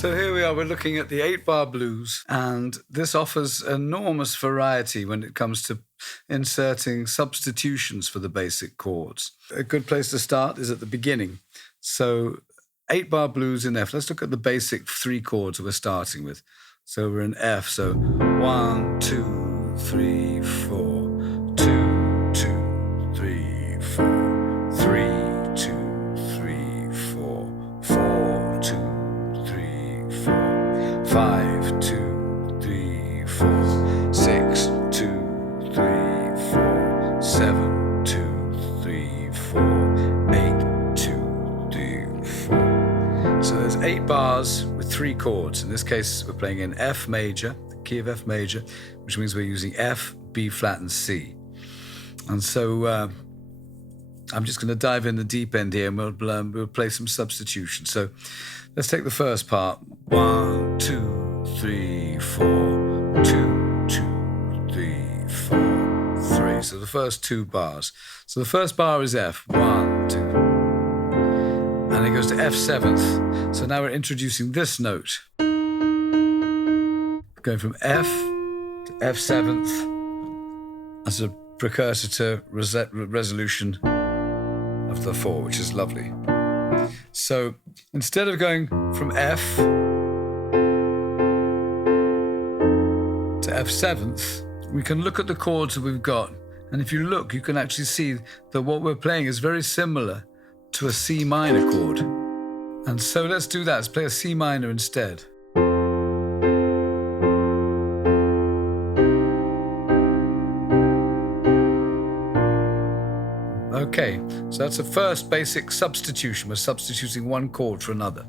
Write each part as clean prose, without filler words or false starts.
So here we are, we're looking at the 8-bar blues, and this offers enormous variety when it comes to inserting substitutions for the basic chords. A good place to start is at the beginning. So 8-bar blues in F. Let's look at the basic 3 chords we're starting with. So we're in F, so 1, 2, 3, 4, 2, 2, 3, 4, 3, 2, 3, 4, 4, 2, 3, 4, 5, 2, 3, 4, 6, 2, 3, 4, 7, 2, 3, 4, 8, 2, 3, 4. So there's 8 bars with 3 chords. In this case, we're playing in F major, the key of F major, which means we're using F, B flat, and C. And so I'm just going to dive in the deep end here, and we'll play some substitution. So let's take the first part. 1, 2, 3, 4, 2, 2, 3, 4, 3. So the first 2 bars. So the first bar is F. 1, 2. And it goes to F 7th. So now we're introducing this note. Going from F to F 7th as a precursor to resolution of the 4, which is lovely. So instead of going from F to F 7th, we can look at the chords that we've got. And if you look, you can actually see that what we're playing is very similar to a C minor chord. And so let's do that. Let's play a C minor instead. Okay, so that's the first basic substitution. We're substituting one chord for another.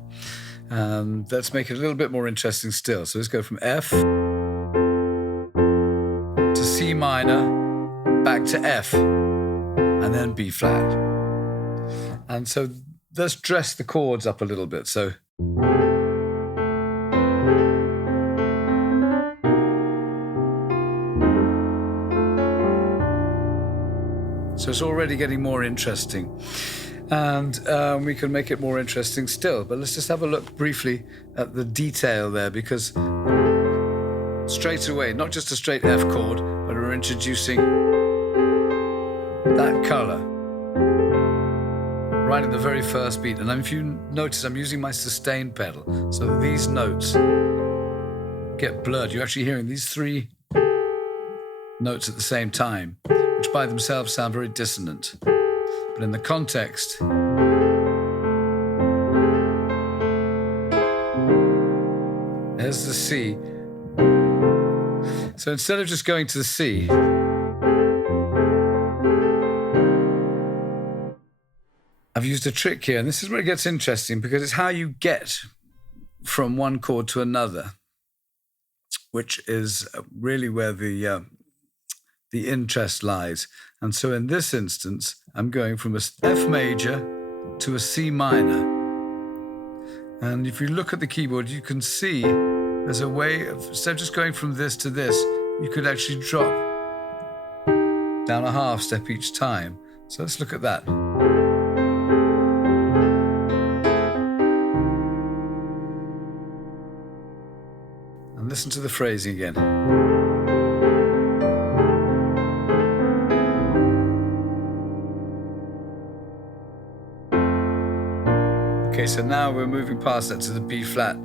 Let's make it a little bit more interesting still. So let's go from F to C minor, back to F, and then B flat. And so let's dress the chords up a little bit. So it's already getting more interesting. And we can make it more interesting still. But let's just have a look briefly at the detail there, because straight away, not just a straight F chord, but we're introducing that color right in the very first beat. And if you notice, I'm using my sustain pedal, so that these notes get blurred. You're actually hearing these 3 notes at the same time, which by themselves sound very dissonant. But in the context, there's the C. So instead of just going to the C, I've used a trick here, and this is where it gets interesting, because it's how you get from one chord to another, which is really where the interest lies. And so in this instance, I'm going from a F major to a C minor. And if you look at the keyboard, you can see there's a way of, instead of just going from this to this, you could actually drop down a half step each time. So let's look at that. And listen to the phrasing again. Okay, so now we're moving past that to the B flat.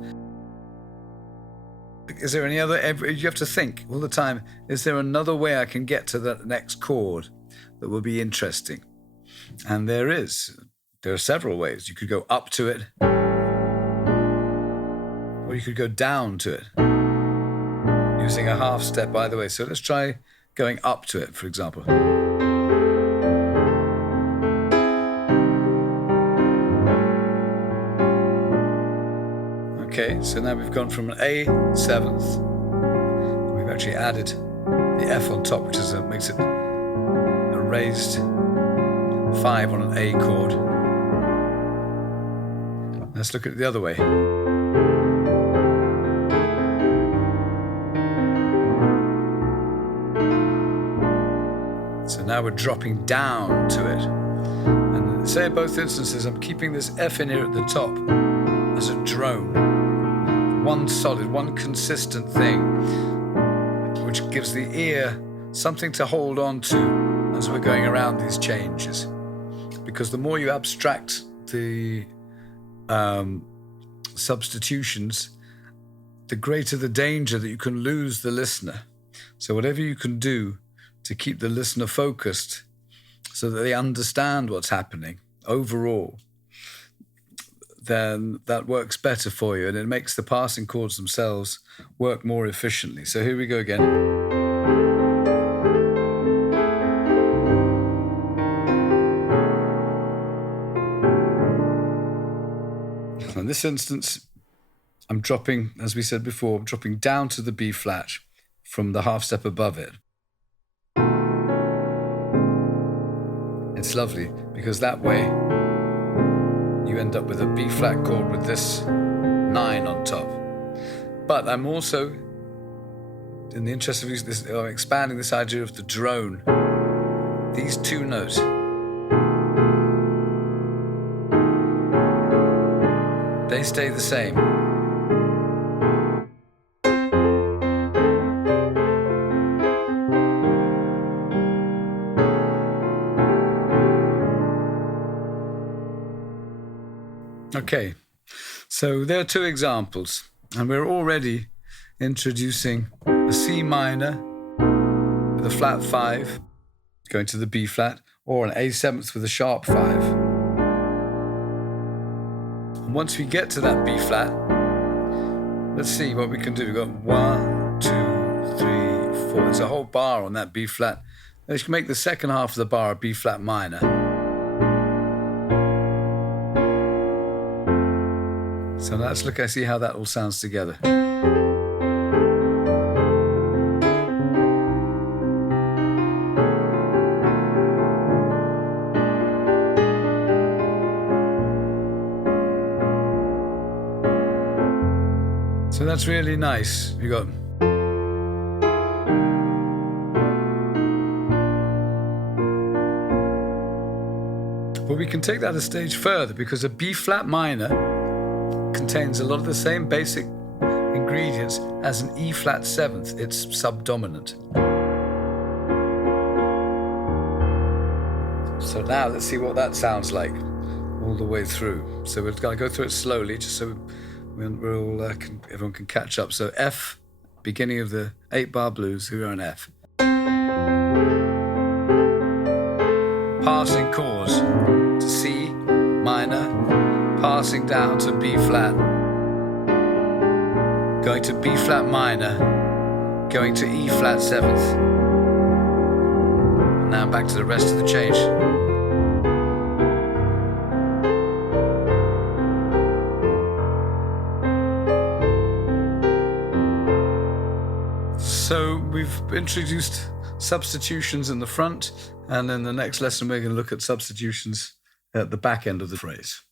Is there any other, you have to think all the time, is there another way I can get to that next chord that will be interesting? And there is. There are several ways. You could go up to it, or you could go down to it, using a half step either way. So let's try going up to it, for example. Okay, so now we've gone from an A 7th. We've actually added the F on top, which makes it a raised 5 on an A chord. Let's look at it the other way. So now we're dropping down to it. And say in both instances, I'm keeping this F in here at the top as a drone. one solid, one consistent thing, which gives the ear something to hold on to as we're going around these changes. Because the more you abstract the substitutions, the greater the danger that you can lose the listener. So whatever you can do to keep the listener focused so that they understand what's happening overall, then that works better for you, and it makes the passing chords themselves work more efficiently. So here we go again. In this instance, I'm dropping, as we said before, I'm dropping down to the B flat from the half step above it. It's lovely because that way you end up with a B flat chord with this 9 on top. But I'm also, in the interest of this, expanding this idea of the drone. These two notes, they stay the same. Okay, so there are two examples, and we're already introducing a C minor with a flat 5 going to the B flat, or an A7 with a sharp 5. And once we get to that B flat, let's see what we can do. We've got 1, 2, 3, 4. There's a whole bar on that B flat. Let's make the second half of the bar a B flat minor. So let's look and see how that all sounds together. So that's really nice. You got. But we can take that a stage further, because a B flat minor contains a lot of the same basic ingredients as an E flat 7th. It's subdominant. So now let's see what that sounds like all the way through. So we're going to go through it slowly, just so everyone can catch up. So F, beginning of the 8-bar blues, here are an F. Passing chords to C minor, passing down to B flat, going to B flat minor, going to E flat 7th. And now back to the rest of the change. So we've introduced substitutions in the front, and in the next lesson we're going to look at substitutions at the back end of the phrase.